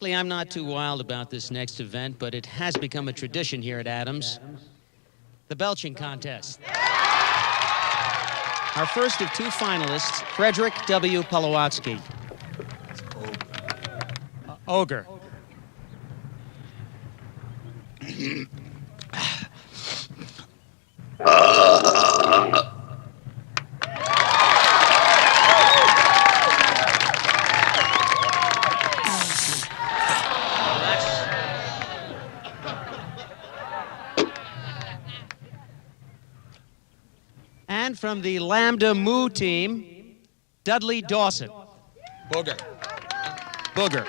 Frankly, I'm not too wild about this next event, but it has become a tradition here at Adams. The belching contest. Our first of two finalists, Frederick W. Polowatsky. Ogre. And from the Lambda Mu team, Dudley Dawson. Booger. Booger.